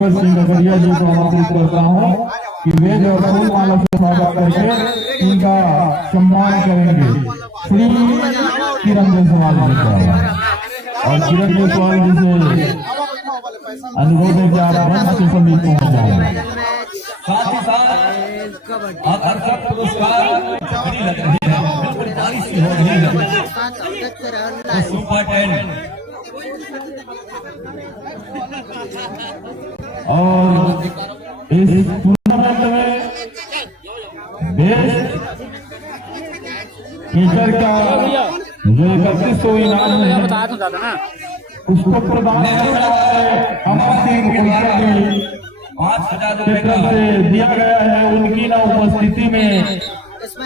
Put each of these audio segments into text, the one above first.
सिंह गगरिया जी को आमंत्रित करता हूँ कि वे जो फूल माला से स्वागत करके इनका सम्मान करेंगे। श्री किरण जायसवाल जी का और किरण जायसवाल जी से अनुरोध है कि आप मंच के समीप पहुंच जाए। साथ ही साथ आकर्षक पुरस्कार लग रही है, बिल्कुल बारिश सी हो रही है। सुपर 10 और इस टूर्नामेंट में बेस्ट टीचर का जो 3100 इनाम है उसको प्रदान करने वाले अमर सिंह कुलकर्णी 5000 से दिया गया है। उनकी ना उपस्थिति में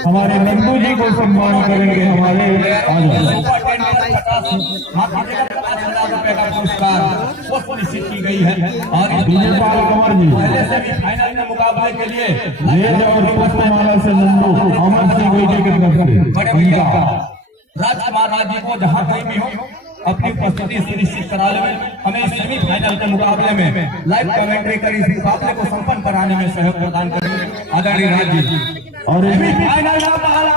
हमारे नंदू जी को सम्मान करेंगे। हमारे सुपर 10 50,000 रुपए का पुरस्कार वो निश्चित की गई है। और विजयपाल कंवर जी पहले से भी फाइनल में मुकाबले के लिए ये और पुष्पमाला से नंदू अमर सिंह जी की तरफ से बड़े भैया राजकुमार राज जी को जहाँ कहीं भी हो अपनी उपस्थिति सुनिश्चित करा ले। हमें सेमीफाइनल के मुकाबले में लाइव कमेंट्री कर इस मुकाबले को संपन्न कराने में सहयोग प्रदान करेंगे आदरणीय राज जी। और सेमीफाइनल का पहला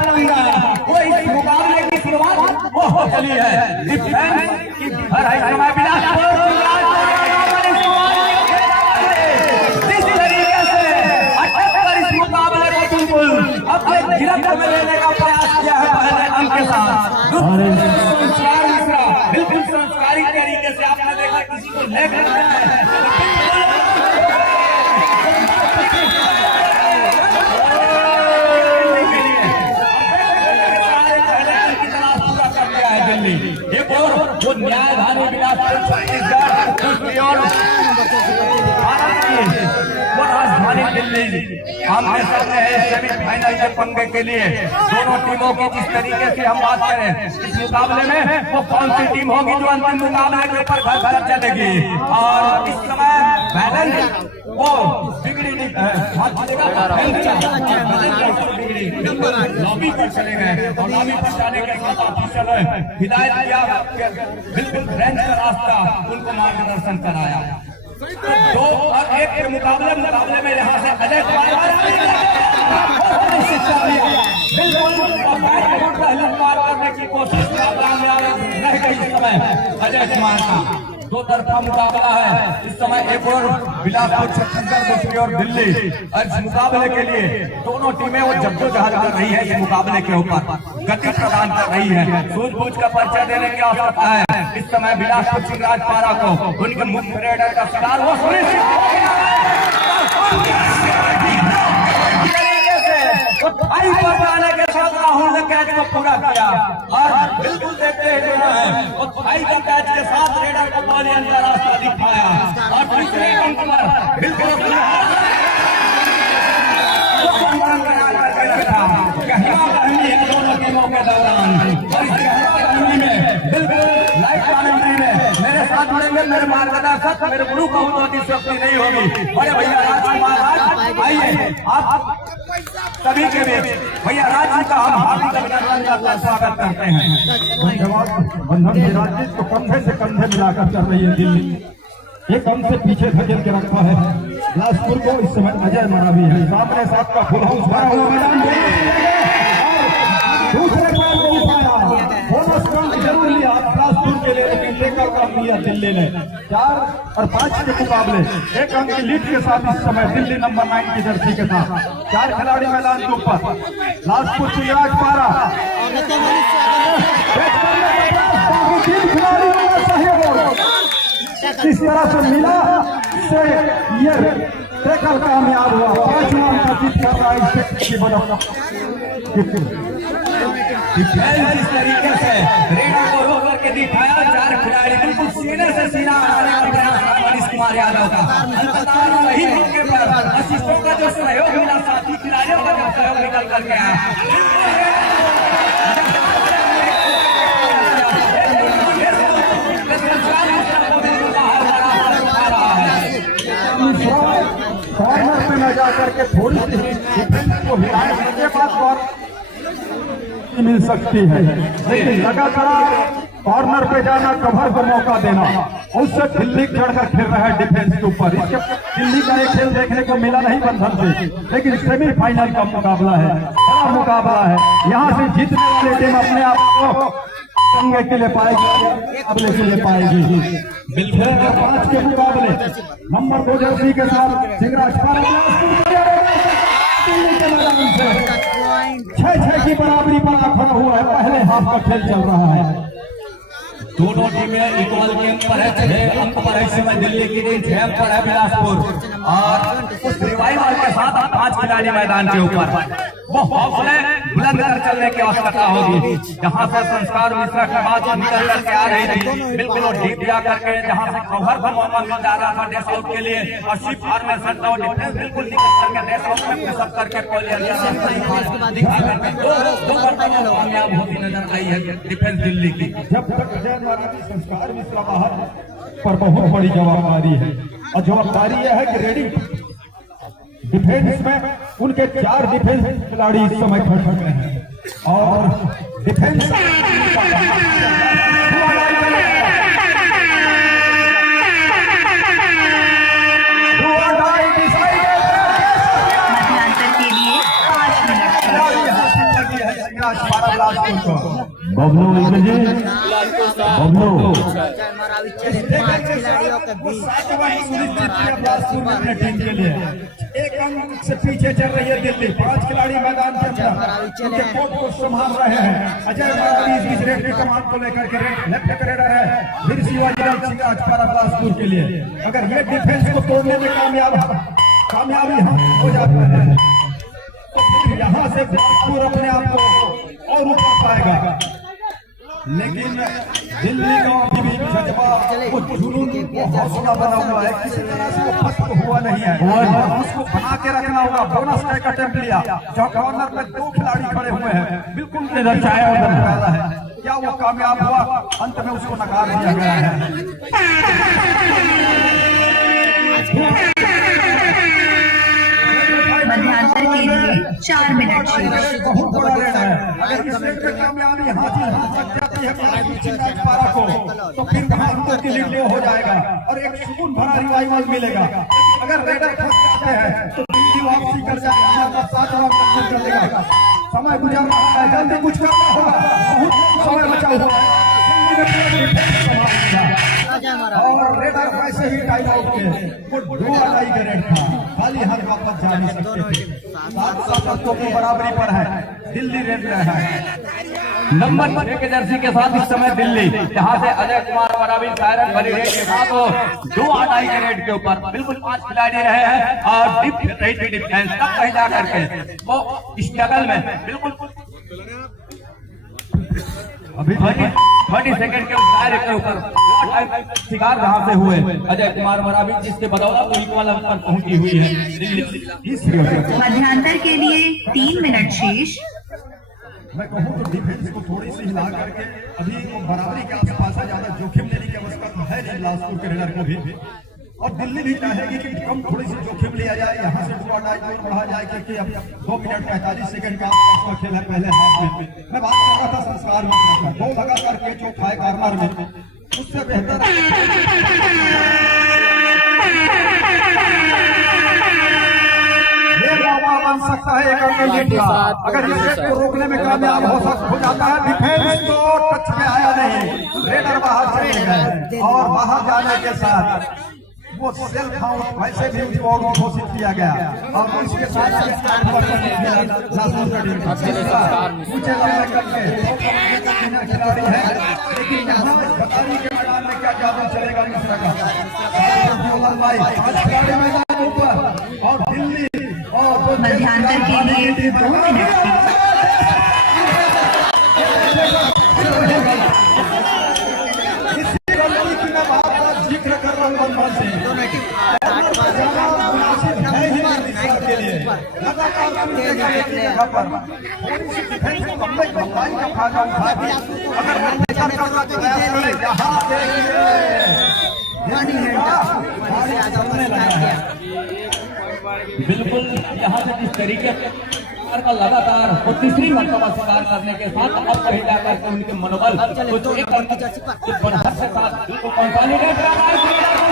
वो इस मुकाबले की शुरुआत वो हो चली है। डिफेंस की हर समय बिलासपुर जिस तरीके से अटक कर इस मुकाबले को बिल्कुल अपने गिरफ्त में लेने का प्रयास किया है पहले अंक के साथ। बिल्कुल संस्कारी तरीके से आपने देखा किसी को लेकर एक और जो न्यायधानी बिलासपुर छत्तीसगढ़ और वो राजधानी दिल्ली आमने सामने है सेमीफाइनल के पंगे के लिए। दोनों टीमों की जिस तरीके से हम बात करें इस मुकाबले में वो कौन सी टीम होगी जो अंतिम मुकाबले के ऊपर घर घर चलेगी। और इस समय बैलेंस वो बिगड़ी लॉबी पर चले गए और लॉबी पर जाने के बाद ऑफिसर हिदायत किया बिल्कुल फ्रेंच का रास्ता उनको मार्गदर्शन कराया। दो और एक के मुकाबले में यहाँ से अजय कुमार करने की कोशिश रह गई। इस समय अजय कुमार का दो तरफा मुकाबला है। इस समय एक और बिलासपुर छत्तीसगढ़ दूसरी और दिल्ली। और इस मुकाबले के लिए दोनों टीमें वो जद्दोजहद कर रही है। इस मुकाबले के ऊपर गति प्रदान कर रही है। सूझबूझ का परिचय देने की आवश्यकता है। इस समय बिलासपुर सिंह राजपारा को उनके मुख्य रेडर का शिकार वो जाने के साथ राहुल ने कैच को पूरा किया और बिल्कुल देखते हैं भाई के कैच के साथ रेडर को बॉल का रास्ता दिखाया और दूसरे अंक पर बिल्कुल दोनों टीमों के दौरान बिल्कुल लाइव कमेंट्री में मेरे साथ जुड़ेंगे मेरे मार्गदर्शक मेरे गुरु कहूँ तो अतिशयोक्ति नहीं होगी। बड़े भैया राजकुमार राज आइए आप सभी के बीच भैया राज जी का हम हार्दिक अभिनंदन का स्वागत करते हैं। बंधन विराज जी को कंधे से कंधे मिलाकर चल रही है दिल्ली। एक अंक से पीछे धकेल के रखा है बिलासपुर को। इस समय अजय मरावी है सामने साथ का फुल हाउस भरा हुआ मैदान दूसरे पैर को उठाया बोनस पॉइंट जरूर लिया बिलासपुर के लिए लेकिन लेकर काम लिया दिल्ली ने। 4 और 5 के मुकाबले 1 अंक की लीड के साथ इस समय दिल्ली नंबर 9 की जर्सी के साथ 4 खिलाड़ी मैदान के ऊपर। बिलासपुर सिंह राजपारा 3 खिलाड़ियों का सहयोग किस तरह से मिला से ये टैकल कामयाब हुआ। 5 नाम का जीत कर रहा है। इस तरीके से रेडर को रोक करके दिखाया। 4 खिलाड़ी बिल्कुल सीने से सीना आने का प्रयास मनीष कुमार यादव का वही मौके पर असिस्टों का जो सहयोग मिला साथी खिलाड़ियों का जो सहयोग निकल करके आया। कॉर्नर पे न जा करके थोड़ी सी डिफेंस को हिलाने के बाद मिल सकती है लेकिन लगातार कॉर्नर पे जाना, कवर को मौका देना, उससे दिल्ली चढ़कर खेल रहा है डिफेंस के ऊपर। इसके दिल्ली का एक खेल देखने को मिला नहीं बंधन से, लेकिन सेमीफाइनल का मुकाबला है, बड़ा मुकाबला है। यहाँ से जीतने वाली टीम अपने आप को संगे के लिए पाएगी, अगले के लिए पाएगी। 5 के मुकाबले नंबर 2 जर्सी के साथ सिंगराज 6-6 की बराबरी पर खड़ा हुआ है। पहले हाफ का खेल चल रहा है, दोनों टीमें इक्वल गेम पर है। 6 अंक पर है इस समय दिल्ली की टीम, 6 अंक पर है बिलासपुर। और उस रिवाइवल के साथ 5 खिलाड़ी मैदान के ऊपर, वो हौसले बुलंद कर चलने की आवश्यकता होगी। जहां से संस्कार मिश्रा की बात निकल करके आ रही थी, बिल्कुल वो डीप दिया करके जहां से कवर को मौका मिल जा रहा था डेस आउट के लिए, और शिव फॉर्मेशन का डिफेंस बिल्कुल निकल करके डेस आउट में पुशअप करके कामयाब होती नजर आई है डिफेंस दिल्ली की। जब तक संस्कार मिश्रा बाहर पर बहुत बड़ी जवाबदारी है, और जवाबदारी यह है कि रेडी डिफेंस में उनके 4 डिफेंस खिलाड़ी इस समय खड़े हैं, और डिफेंस बबलू जी, बबलू अपने टीम के लिए 1 अंक से पीछे चल रही है दिल्ली। 5 खिलाड़ी मैदान के अंदर कोर्ट को संभाल रहे हैं। अजय मारावी इस रेड की कमान को लेकर के लेफ्ट करेडर है, फिर शिवाजी सिंह आज बिलासपुर के लिए। अगर ये डिफेंस को तोड़ने में कामयाबी हो जाता है, तो फिर यहाँ से बिलासपुर अपने आप को और ऊपर पाएगा। लेकिन दिल्ली का अभी भी जज्बा, वो जुनून, वो हौसला बना हुआ है, किसी तरह से वो खत्म हुआ नहीं है, और उसको बना के रखना होगा। बोनस का एक अटेम्प्ट लिया, जो कॉर्नर पे 2 खिलाड़ी खड़े हुए हैं, बिल्कुल दर्शाया है, क्या वो कामयाब हुआ? अंत में उसको नकार दिया गया है। मध्यांतर के लिए 4 मिनट बहुत बड़ा है। अगर इस रेट में कामयाबी हासिल हो जाती है पारा को, तो फिर भारत के लिए हो जाएगा और एक सुकून भरा रिवाइवल मिलेगा। अगर रेडर फंस जाते हैं तो दिल्ली वापसी कर जाएगा, 7 रन चलेगा। समय गुजर रहा है, जल्दी कुछ करना होगा, बहुत समय बचा हुआ है। और रेडर वैसे ही टाइम आउट के वो 2 अडाई का रेड था, खाली हाथ वापस जा नहीं सकते थे। 7 अंकों की बराबरी पर है, दिल्ली रेड रहा है। नंबर 6 के जर्सी के साथ इस समय दिल्ली, जहां से अजय कुमार मरावी सायरन बड़ी रेड के साथ 2 अडाई के रेड के ऊपर बिल्कुल 5 खिलाड़ी रहे हैं, और डिप रही थी डिफेंस तक कहीं जा करके वो स्ट्रगल में बिल्कुल अभी 30 सेकंड के दायरे के ऊपर शिकार जहां से हुए अजय कुमार मरावी, जिसके बदौलत वो इक्वल अंक पर पहुंची हुई है। मध्यांतर के लिए 3 मिनट शेष। मैं कहूँ तो डिफेंस को थोड़ी सी हिला करके अभी वो बराबरी के आसपास है, ज्यादा जोखिम लेने की अवस्था तो है नहीं बिलासपुर के रेडर को भी, और दिल्ली भी चाहेगी कि कम थोड़ी सी जोखिम लिया जाए, यहाँ से 2 अडाई दूर बढ़ा जाए, क्योंकि अब 2 मिनट 45 सेकंड का आसपास का खेल है पहले हाफ में। मैं बात कर रहा था संस्कार में 2 लगातार के जो खाए कॉर्नर में, उससे बेहतर ये मौका बन सकता है एक अंक का। अगर इस रेड को रोकने में कामयाब हो जाता है। डिफेंस तो टच में आया नहीं, रेडर बाहर चले गए, और बाहर जाने के साथ वो सेल्फ आउट वैसे भी उसको घोषित किया गया, और उसके साथ खिलाड़ी है। लेकिन यहाँ बताने के मैदान में क्या जादू चलेगा मिश्रा का, मैदान ऊपर, और दिल्ली और मध्यांतर के लिए 2 मिनट जिक्र कर रहा हूँ बिल्कुल यहाँ से जिस तरीके शिकार का लगातार और तीसरी मर्तबा शिकार करने के साथ अब कहीं जाकर के उनके मनोबल कुछ एक बढ़त के साथ बिल्कुल पहुंचाने का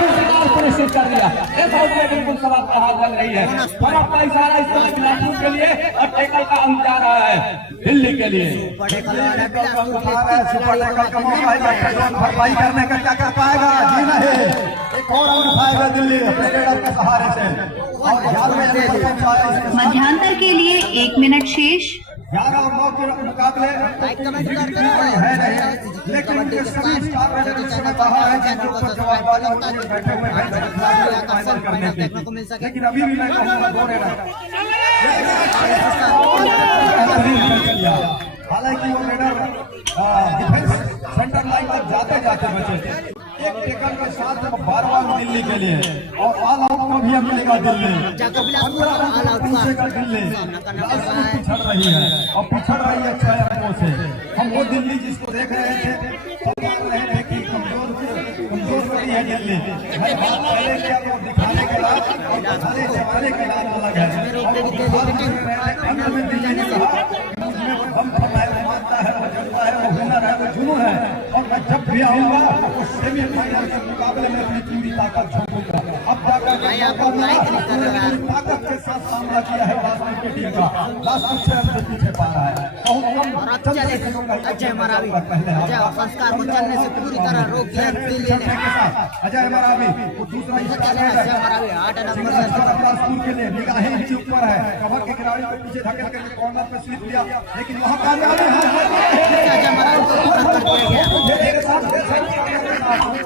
शिकार सुनिश्चित कर दिया। इस आउट में बिल्कुल सवाल का हाथ लग रही है। हम आपका इशारा इस समय बिलासपुर के लिए और टेकल का अंक जा रहा है दिल्ली के लिए। भरपाई करने का क्या कर पाएगा? जी नहीं, एक और अंक पाएगा दिल्ली अपने रेडर के सहारे से। मध्यांतर के लिए 1 मिनट शेष। 11 और 9 के मुकाबले है नहीं, लेकिन उनके सभी स्टार रेडर इस समय बाहर है जिनके ऊपर जवाबदारी और बैठे हुए हैं फाइनल करने के। लेकिन अभी भी मैं कहूँगा 2 रेडर, हालांकि वो रेडर डिफेंस सेंटर लाइन तक जाते जाते बचे थे। एक टेकल के साथ 12वां दिल्ली के लिए और ऑल आउट को भी मिलेगा दिल्ली। 15 का दिल्ली पिछड़ रही है और पिछड़ रही है 6 अंकों से। हम वो दिल्ली जिसको देख रहे थे कि कमजोर रही है दिल्ली। पहले क्या वो दिखाने के बाद दिखाने के बाद अलग है। हम मानता है, वो जज्बा है, वो हुनर है, वो जुनून है। और मैं जब भी आऊंगा तो सेमीफाइनल के मुकाबले में अपनी पूरी ताकत झोंकूंगा। अब ताकत के साथ सामना किया है बिलासपुर की टीम का। बिलासपुर 6 रन से पीछे पा रहा है। अजय मरावी संस्कार को चलने से पूरी तरह रोक दिया अजय मरावी वो दूसरा बिलासपुर के लिए निगाहें नीचे ऊपर है। कवर के खिलाड़ी को पीछे धकेल करके कॉर्नर पे स्लिप दिया, लेकिन वहां कामयाबी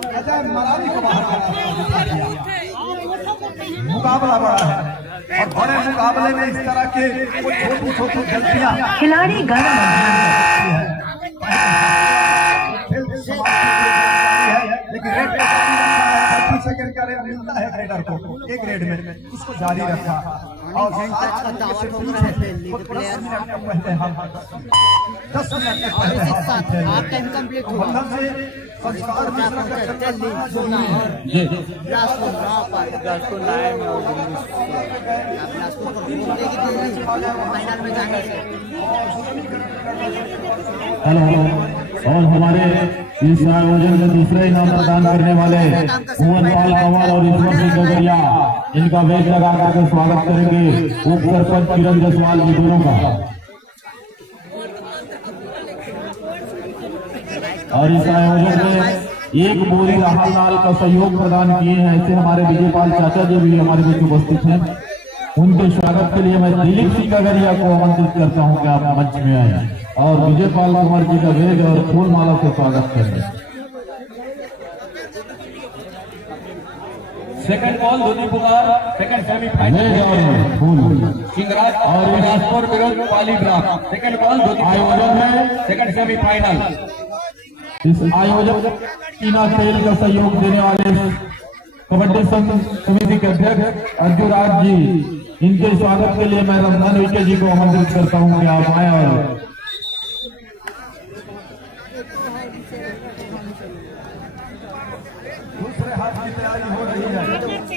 अजय मरावी को बाहर किया। मुकाबला बड़ा है और बड़े मुकाबले में इस तरह के छोटी छोटी गलतियां खिलाड़ी गर्म लेकिन रेड सेकंड का रेड मिलता है रेडर को एक रेड में, उसको जारी रखा और 10 मिनट के पहले हाफ टाइम कंप्लीट हुआ। संस्कार फाइनल में जाने से हेलो, और हमारे इस आयोजन में दूसरे इनाम प्रदान करने वाले मोहन पाल कंवर और ईश्वर सिंह गगरिया, इनका वेद लगा करके स्वागत करेंगे उप सरपंच किरण जायसवाल जी दोनों का। और इस आयोजन में एक बोरी राहल लाल का सहयोग प्रदान किए हैं। ऐसे हमारे विजयपाल चाचा जी भी हमारे बीच उपस्थित हैं। उनके स्वागत के लिए मैं दिलीप सिंह गगरिया को आमंत्रित करता हूं कि आप मंच में आए और विजयपाल कुमार जी का वेद और फूल माला से स्वागत करें। सेकंड बॉल धोनी पुकार, सेकंड सेमीफाइनल फूल सिंगराज और बिलासपुर विरुद्ध वाली ड्राफ्ट। सेकंड बॉल धोनी आयोजन में सेकंड सेमीफाइनल। इस आयोजन टीना खेल का सहयोग देने वाले कबड्डी संघ समिति के अध्यक्ष अर्जुराज जी, इनके स्वागत के लिए मैं रमजान विके जी को आमंत्रित करता हूं कि आप आए। और दूसरे हाथ की तैयारी हो रही है।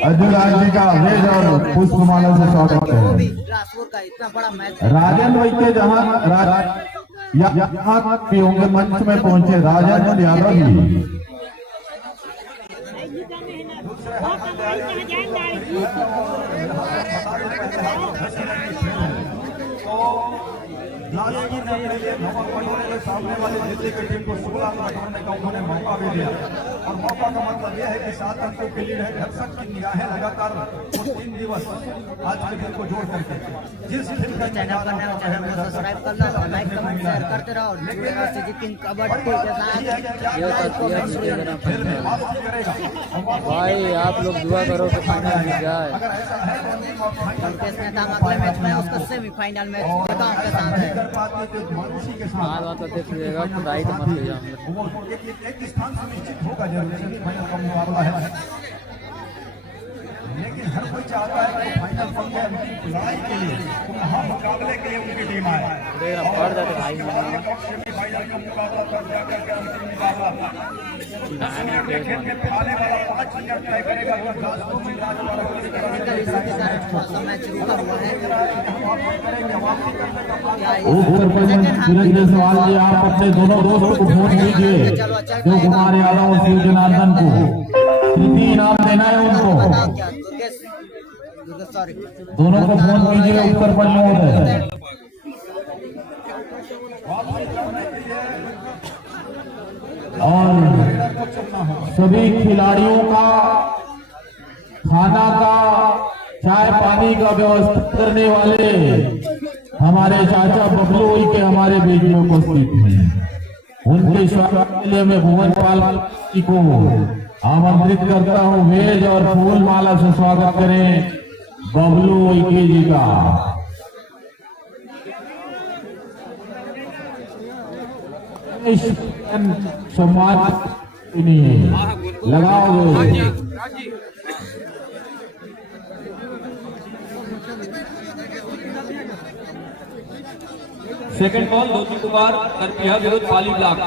अर्जुराज जी का वेद और पुष्पमाला से स्वागत है। बिलासपुर का इतना बड़ा मैच राजेंद्र विके जहां यहाँ भी होंगे मंच में पहुंचे राजेंद्र यादव जी। लालजी ने अपने लिए धमक बटोरने के सामने वाली दिल्ली की टीम को 16 अंक बटोरने का उन्होंने मौका भी दिया और मौका का मतलब यह है कि 7 अंकों के लीड है। दर्शक की निगाहें लगातार वो 3 दिवस आज के दिन को जोड़ करके जिस खेल का चैनल को सब्सक्राइब कर लो, लाइक कमेंट शेयर करते रहो। कबड्डी भाई आप लोग दुआ करो कि फाइनल में जाए। अगले मैच में उसका सेमीफाइनल मैच गांव के साथ है। हाल बात देख लीजिएगा, खुदाई तो मत लीजिए। एक स्थान सुनिश्चित होगा जरूर सेमीफाइनल का मुकाबला है। लेकिन हर कोई चाहता है कि फाइनल पंगे अंतिम लड़ाई के लिए मुकाबले के लिए उनकी टीम आए पड़ जाते भाई सेमीफाइनल का मुकाबला कर जाकर के अंतिम मुकाबला 10 मिनट के खेल में आने वाला 5 मिनट तय करेगा कि बिलासपुर में मैच रुका हुआ है। ऊपर पर धीरे सवाल जी आप अपने दोनों दोस्तों को फोन कीजिए जो कुमार यादव और शिव जनार्दन को कृति इनाम देना है उनको सॉरी दोनों को फोन कीजिए ऊपर पर महोदय। और सभी खिलाड़ियों का खाना का चाय पानी का व्यवस्था करने वाले हमारे चाचा बबलू के हमारे बीच में उपस्थित हैं। उनके स्वागत के लिए मैं भुवनपाल जी को आमंत्रित करता हूं। वेज और फूल माला से स्वागत करें बबलू इके जी का। सम्मान लगाओगे सेकंड बॉल धोती कुमार करपिया विरुद्ध पाली ब्लॉक।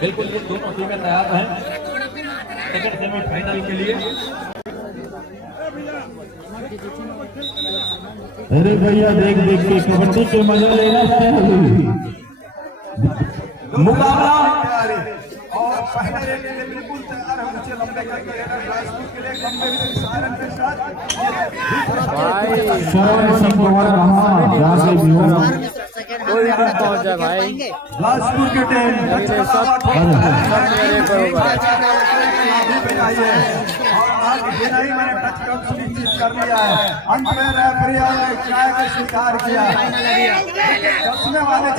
बिल्कुल ये दोनों टीमें तैयार हैं सेकंड सेमीफाइनल के लिए। अरे भैया देख देख के कबड्डी के मजा लेना चाहिए। मुकाबला और पहले रेट के लिए बिल्कुल तैयार है। नीचे लंबे करके बिलासपुर के लिए लंबे सायरन के साथ शरण सिंह कुमार कहाँ जाके भी हो कोई भी पहुंच जाए भाई बिलासपुर के टीम मैंने टच कप सुनिश्चित कर लिया है। अंत में रेफरी ने चाय का स्वीकार किया। दसने वाले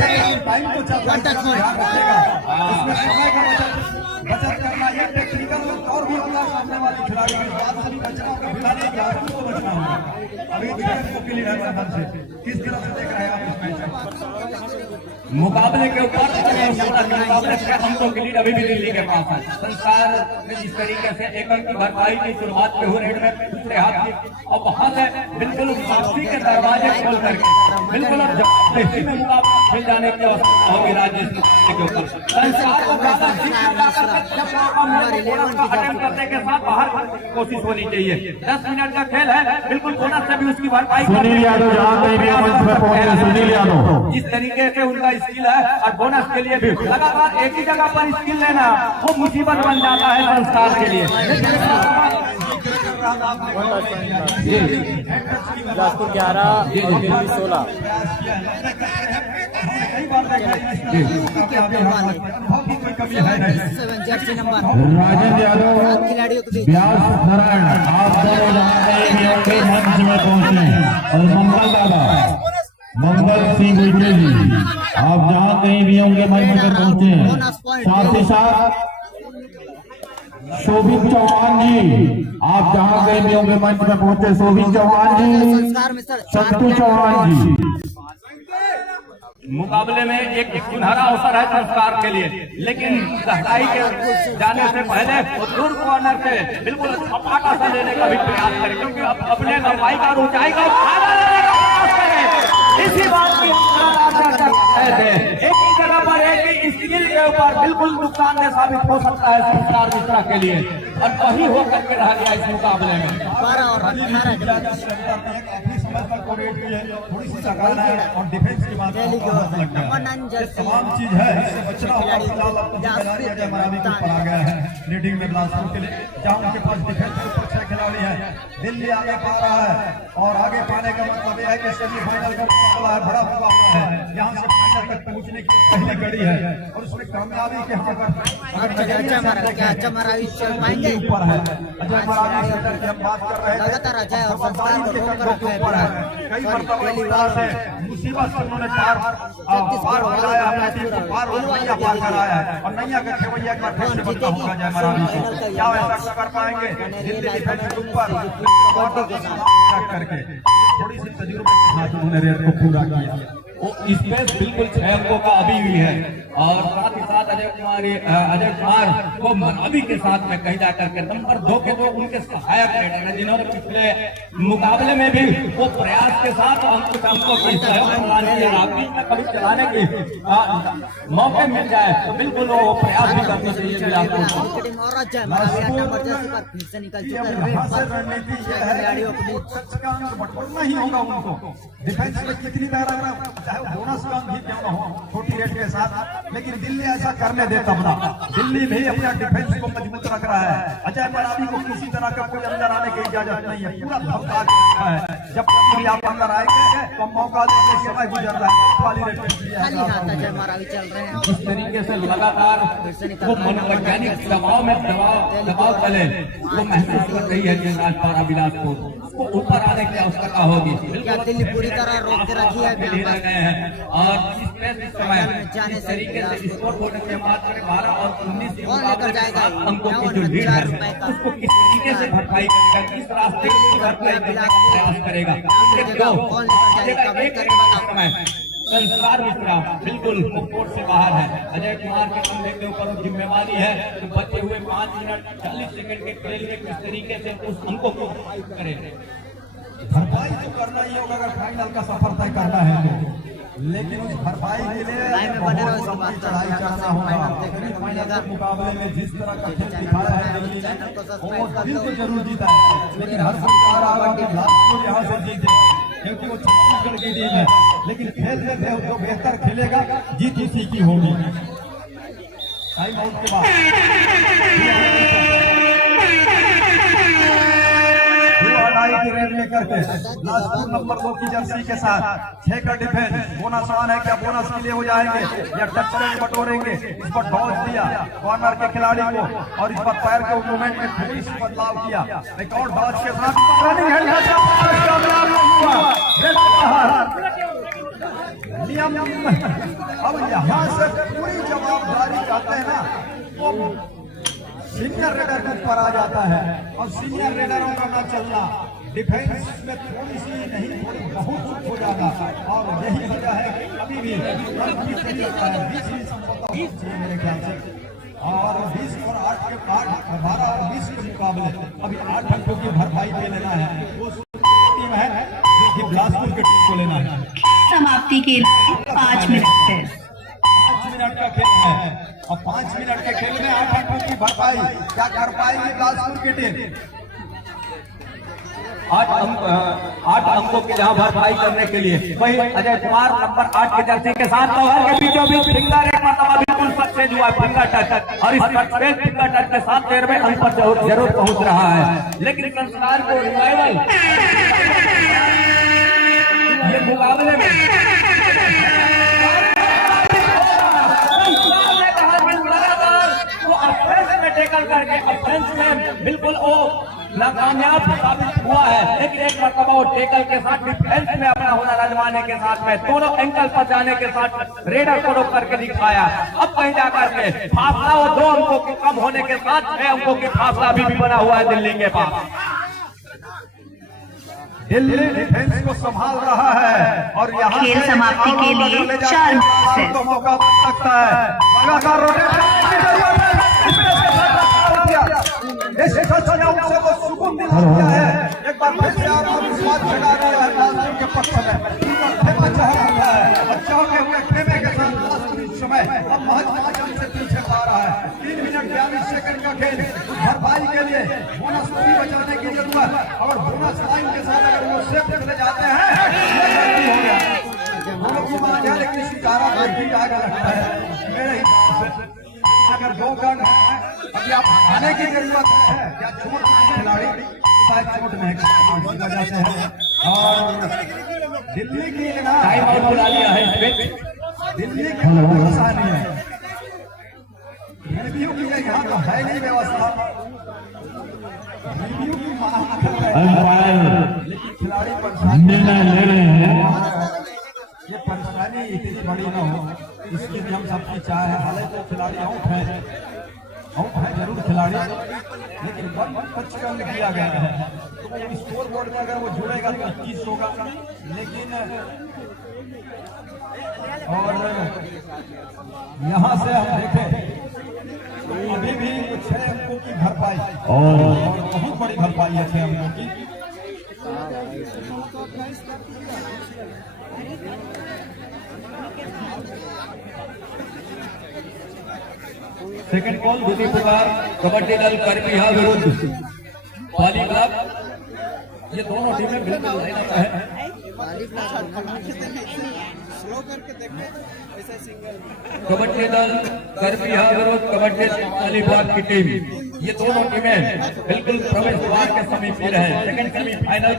टाइम को ध्यान रखिएगा। इसमें समय का बचत करना ये टेक्निकल और भी होगा। सामने वाले खिलाड़ी की बात से भी बचना होगा, खिलाड़ी की आदत को बचना होगा। अभी के लिए किस तरह से देख रहे हैं आप इस मैच में? मुकाबले के ऊपर मुकाबले से हम लोग की लीड अभी भी दिल्ली के पास है। संसार ने जिस तरीके से एक अंक की भरपाई की शुरुआत पे हो रेड में दूसरे हाथ की और वहां से बिल्कुल वापसी के दरवाजे खोल करके बिल्कुल अब जबरदस्ती में मुकाबला खेल जाने की आवश्यकता होगी राज्य के ऊपर। संसार को ज्यादा अटेम्प्ट करने के साथ बाहर कोशिश होनी चाहिए। 10 मिनट का खेल है, बिल्कुल बोनस से भी उसकी भरपाई। सुनील यादव जहाँ कहीं भी मंच में पहुंचे, सुनील यादव जिस तरीके से उनका स्किल है और बोनस के लिए भी लगातार एक ही जगह पर स्किल लेना वो मुसीबत बन जाता है संस्कार के लिए। बिलासपुर 11 और दिल्ली 16। राजेंद्र यादव व्यास नारायण आप दोनों जहाँ कहीं भी होंगे मंच में पहुंचे। और मंगल दादा मंगल सिंह गुजरे जी आप जहाँ कहीं भी होंगे मंच में पहुंचे। साथ ही साथ शोभित चौहान जी आप जहाँ कहीं भी होंगे मंच में पहुंचे। शोभित चौहान जी, संतू चौहान जी। मुकाबले में एक सुनहरा अवसर है संस्कार के लिए, लेकिन गहराई के जाने से पहले वो दूर कॉर्नर से बिल्कुल सपाटा सा लेने का भी प्रयास करें, क्योंकि अपने लंबाई का और ऊंचाई का फायदा लेने का प्रयास करें। इसी बात की चर्चा कर रहे थे। एक ही जगह पर एक ही स्किल के ऊपर बिल्कुल नुकसानदेह साबित हो सकता है संस्कार मिश्रा के लिए, और वही होकर के रह गया इस मुकाबले में। थोड़ी सी सकाल है और डिफेंस की बात तमाम चीज है, इससे बचना होगा। फिलहाल अब तैयारी अजय मरावी के ऊपर आ गया है लीडिंग में बिलासपुर के लिए, जहां उनके पास डिफेंस के ऊपर 6 खिलाड़ी है। दिल्ली आगे पा रहा है और आगे पाने का मतलब यह है कि सेमीफाइनल का मुकाबला है, बड़ा मुकाबला है। यहाँ से फाइनल तक पहुंचने की पहली कड़ी है और उसमें कामयाबी के यहाँ पर ऊपर है। अजय मरावी सेंटर की हम बात कर रहे हैं, लगातार अजय और संस्कार को ऊपर है। कई मरतबा से मुसीबत से उन्होंने पार लगाया, अपना टीम को पार नैया पार कराया है और नैया के खेवैया का फिर से बनता होगा अजय मरावी से। क्या ऐसा कर पाएंगे? दिल्ली डिफेंस के ऊपर करके थोड़ी सी तजुर्बे के साथ उन्होंने रेड को पूरा किया। वो स्पेस बिल्कुल 6 अंकों का अभी भी है। और साथ ही साथ अजय कुमार को मनावी के साथ में कहीं जाकर के नंबर 2 के जो उनके सहायक रेडर हैं, जिन्होंने पिछले मुकाबले में भी वो प्रयास के साथ अंकों की कभी चलाने की मौके मिल जाए तो बिल्कुल वो प्रयास भी करना चाहिए। फिर से निकल चुका खिलाड़ियों को बटोरना ही होगा उनको। डिफेंस में कितनी तरह चाहे बोनस कम भी क्यों न हो छोटी रेट के साथ, लेकिन दिल्ली ऐसा करने दे तब ना। दिल्ली भी अपना डिफेंस को मजबूत रख रहा है। अजय मरावी को किसी तरह का कोई अंदर आने की इजाजत नहीं है, पूरा धमका रखा है। जब कभी आप अंदर आएंगे तो मौका देने समय गुजर रहा है। खाली हाथ अजय मरावी चल रहे हैं। इस तरीके से लगातार वो मनोवैज्ञानिक दबाव चले वो महसूस कर रही है कि राजपारा बिलासपुर को ऊपर आने की आवश्यकता होगी। दिल्ली पूरी तरह रोक के रखी है और इस समय इस तरीके से स्कोर होने के बाद 12 और 19 अंकों की जो लीड है उसको किस तरीके से भरपाई करेगा, किस रास्ते की भरपाई करने का प्रयास करेगा। संस्कार मिश्रा बिल्कुल कोर्ट से बाहर है। अजय कुमार के कंधे के ऊपर जिम्मेवारी है तो बचे हुए 5 मिनट 40 सेकंड के खेल में किस तरीके से उस अंकों को करें। भरपाई तो करना ही होगा अगर फाइनल का सफर तय करना है तो, लेकिन उस भरपाई के लिए बहुत लंबी चढ़ाई चढ़ना होगा। मुकाबले में जिस तरह का खेल दिखाया है दिल्ली ने वो दिल को जरूर जीता है, लेकिन हर सरकार यहाँ से जीते क्योंकि वो छत्तीसगढ़ की टीम है। लेकिन खेल में जो बेहतर खेलेगा जीत उसी की होगी। टाइम आउट के बाद की रेड लेकर के लास्ट नंबर 2 की जर्सी के साथ 6 का डिफेंस। बोनस वन है, क्या बोनस के लिए हो जाएंगे या टच करके बटोरेंगे। इस पर डॉज दिया कॉर्नर के खिलाड़ी को और इस पर पैर के मूवमेंट में थोड़ी सी बदलाव किया। एक और डॉज के साथ रनिंग हैंड नियम। अब यहाँ से पूरी जवाबदारी चाहते हैं ना वो सीनियर रेडर के ऊपर आ जाता है और सीनियर रेडरों का ना चलना डिफेंस में थोड़ी सी नहीं थोड़ी बहुत हो जाना। और यही वजह है कि अभी भी मेरे ख्याल से और 20 और 8 के 12 और 20 के मुकाबले अभी 8 अंकों की भरपाई पे लेना है। वो टीम है जो कि बिलासपुर की टीम को लेना है। समाप्ति के लिए 5 मिनट है। 5 मिनट का खेल है और 5 मिनट के खेल में 8 अंकों की भरपाई क्या कर पाएगी बिलासपुर की टीम। 8 अंकों की जहां भरपाई करने के लिए वही अजय कुमार नंबर 8 के जर्सी के साथ कवर के बीचों बीच फिंगर एक मरतबा बिल्कुल सक्सेस हुआ फिंगर टच और इस फिंगर टच के साथ 13वें अंक पर जरूर पहुंच रहा है। लेकिन संस्कार को रिवाइवल ये मुकाबले में टेकल करके ऑफेंस में बिल्कुल वो नाकामयाब साबित हुआ है। लेकिन एक मरतबा वो टेकल के साथ डिफेंस में अपना हुनर आजमाने के साथ में दोनों एंकल पर जाने के साथ रेडर को रोक करके दिखाया। अब कहीं जाकर के फासला वो 2 अंकों के कम होने के साथ 6 अंकों की फासला भी बना हुआ है दिल्ली के पास। दिल्ली डिफेंस को संभाल रहा है और यहाँ खेल समाप्ति के लिए 4 मिनट तो मौका मिल सकता है। लगातार सुकून दिलाया है। एक बार फिर से आत्मविश्वास जगा दिया है लालपुर के पक्ष में। खेमा चाह रहा है बच्चों के हुए खेमे के साथ लास्ट इस समय अब महज 5 अंक से पीछे पा रहा है। 3 मिनट 42 सेकंड का खेल भरपाई के लिए बोनस को भी बचाने की जरूरत और बोनस लाइन के साथ अगर वो सेफ चले जाते हैं हो गया लेकिन इसी धारा पर भी आगे लगता है मेरे हिसाब से। अगर 2 गन अभी आप आने की जरूरत है क्या चोट खिलाड़ी शायद चोट में इसी वजह से है। और दिल्ली की टाइम आउट बुला लिया है दिल्ली की व्यवस्था नहीं है। रिव्यू की यहाँ तो है नहीं व्यवस्था। रिव्यू की लेकिन खिलाड़ी परेशानी ले रहे हैं। ये परेशानी इतनी बड़ी ना हो इसकी भी हम सबकी चाह है। हालांकि तो खिलाड़ी आउट है आउट है जरूर खिलाड़ी, लेकिन 1 रन किया गया है, तो वो स्कोर बोर्ड में अगर वो जुड़ेगा तो 21 होगा, लेकिन और यहाँ से हम देखें तो अभी भी 6 अंकों की भरपाई और बहुत बड़ी भरपाई है 6 अंकों की। सेकंड बॉल दूसरी पुकार कबड्डी दल करबिहा विरुद्ध वाली क्लब। ये दोनों टीमें बिल्कुल लाइनअप है। कबड्डी दल करबिहा विरुद्ध कबड्डी वाली क्लब की टीम, ये दोनों टीमें बिल्कुल प्रवेश द्वार के समीप ही रहे। सेकंड सेमीफाइनल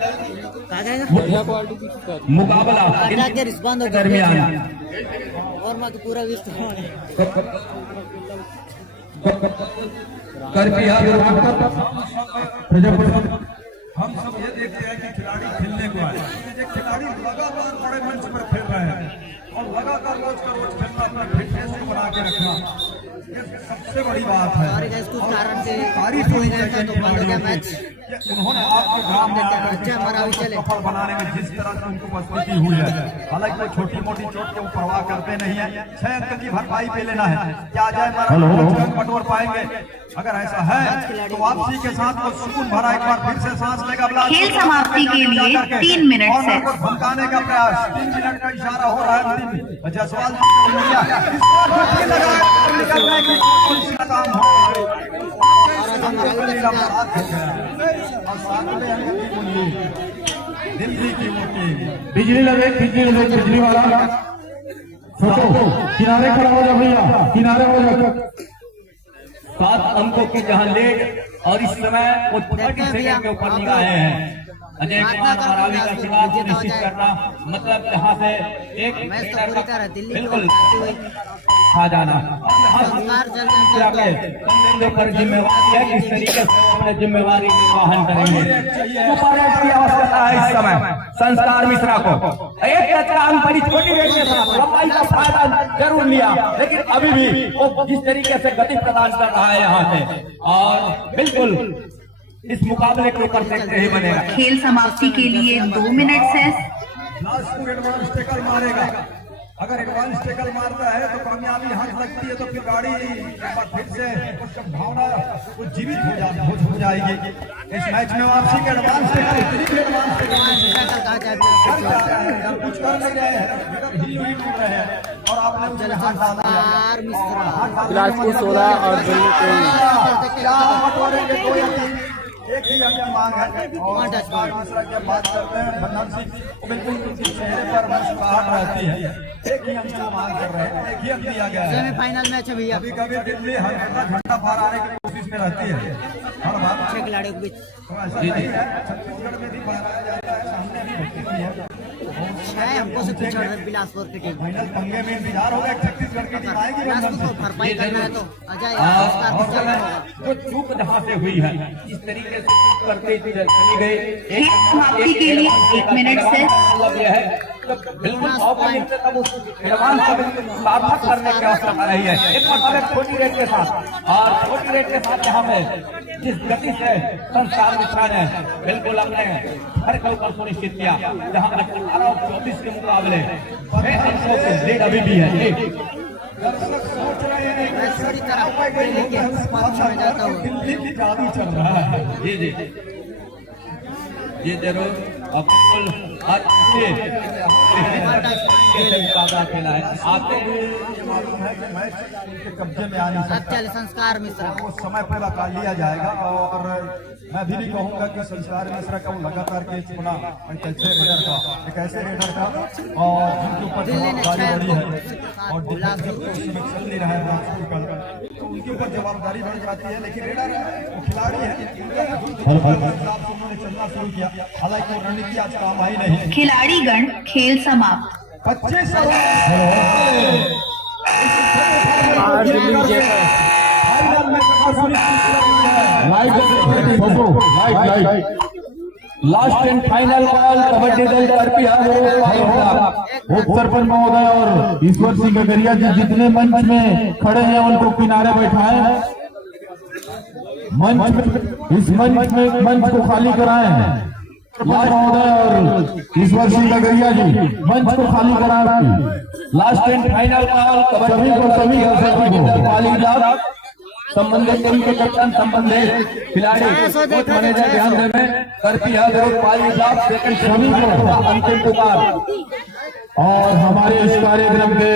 मुकाबला के दरमियान और मत पूरा विस्तार करबिहा हम सब ये देखते हैं कि खिलाड़ी खेलने को आए, ये खिलाड़ी लगातार बड़े मंच पर खेल रहे हैं और लगातार रोज का रोज खेलना, अपना फिटनेस को बना के रखना, ये सबसे बड़ी बात है। कुछ कारण से तारीफ होनी चाहिए तो बंद हो गया मैच। उन्होंने आपके ग्राम में सफल बनाने में जिस तरह से उनको उपस्थिति हुई है, हालांकि कोई छोटी मोटी चोट के वो परवाह करते नहीं है। 6 अंक की भरपाई पे लेना है, क्या जय महाराज बटोर पाएंगे? अगर ऐसा है तो वापसी के साथ वो सुकून भरा एक बार फिर से सांस लेगा। खेल समाप्ति के लिए 3 मिनट से धमकाने का प्रयास, 3 मिनट का इशारा हो रहा है। जायसवाल दिल्ली की बिजली लगे, बिजली वाला छोटो किनारे खड़ा हो जा भैया, किनारे हो जा। 7 अंकों की जहां लेट और इस समय वो 30 सेकंड के ऊपर निगाहे हैं। अजय कुमार मरावी का शिकार सुनिश्चित करना, मतलब यहाँ से एक बिल्कुल खा जाना पर जिम्मेवारी है, किस तरीके से अपने जिम्मेवारी निर्वाहन करेंगे। की आवश्यकता है इस समय संस्कार मिश्रा को। एक टचकान बड़ी छोटी रेट के साथ लंबाई का फायदा जरूर लिया, लेकिन अभी भी वो जिस तरीके से गति प्रदान कर रहा है यहाँ से, और बिल्कुल इस मुकाबले के ऊपर देखते ही बनेगा। खेल समाप्ति के लिए 2 मिनट से लास्ट को एडवांस टैकल मारेगा। अगर एडवांस टैकल मारता है तो कामयाबी हाथ लगती है, तो फिर गाड़ी फिर से उस भावना वो जीवित हो जाएगी। इस मैच में वापसी के एडवांस टैकल कुछ कर नहीं रहे हैं, हिल रहे हैं और आपने बिलासपुर 16 और एक ही अंक मांग है और मिश्रा की बात करते हैं। बन्ना सिंह बिल्कुल उनके चेहरे पर मुस्कुराहट रहती है। एक ही अंक मांग कर रहे हैं, एक ही अंक दिया गया है। सेमीफाइनल मैच है भैया, कभी कभी दिल्ली हर घंटा पार आने की कोशिश में रहती है। हर बार 6 खिलाड़ियों के बीच ऐसा नहीं है, छत्तीसगढ़ में भी पढ़ाया जाता है, सामने भी होती है। 6 अंकों से पिछड़ रही बिलासपुर की टीम। फाइनल पंगे में इंतजार होगा, छत्तीसगढ़ की टीम आएगी। बिलासपुर को भरपाई करना है तो अजय जो चूक जहाँ से हुई है, इस तरीके से करते चली गई। खेल समाप्ति के लिए 1 मिनट से मतलब यह है बिल्कुल तब उस एडवांस को सार्थक करने की आवश्यकता रही है। एक मतलब छोटी रेट के साथ, और छोटी रेट के साथ यहाँ पे जिस गति से संस्कार मिश्रा ने बिल्कुल अपने घर के ऊपर सुनिश्चित किया, जहाँ 18 और 24 के मुकाबले 6 अंकों की लीड अभी भी है। दर्शक सोच रहे हैं मैं पूरी तरह लेके पाँच में जाता हूँ। दिल्ली की जादू चल रहा है। जी जी जी जरूर। अब खेला है आपको ये मालूम है कि मैच उनके कब्जे में आ नहीं सकता, चल संस्कार मिश्रा वो समय पर बता लिया जाएगा। और मैं भी नहीं कहूंगा कि संस्कार मिश्रा का वो लगातार केस होना एक ऐसे रेडर का और जिनके ऊपर जवाबदारी बढ़ी है और चल नहीं रहा है बिलासपुर का, तो उनके ऊपर जवाबदारी बढ़ जाती है। लेकिन रेडर वो खिलाड़ी है, उन्होंने चलना शुरू किया, हालांकि वो रणनीति आज काम आई नहीं। खिलाड़ीगण खेल समाप्त। 25 last and final ball kabaddi दल करबिहा उप सरपंच महोदय और ईश्वर सिंह गगरिया जी जितने मंच में खड़े हैं उनको किनारे बैठाएं। इस मंच को खाली कराएं। लास्ट महोदय और ईश्वर सिंह नगरिया जी मंच को खाली कराएं। लास्ट एंड फाइनल कॉल सभी को संबंधित टीम के कप्तान, संबंधित खिलाड़ी, कोच मैनेजर ध्यान देवे करती है जरूर पाली साहब सेकंड सभी को अंतिम पुकार। और हमारे इस कार्यक्रम के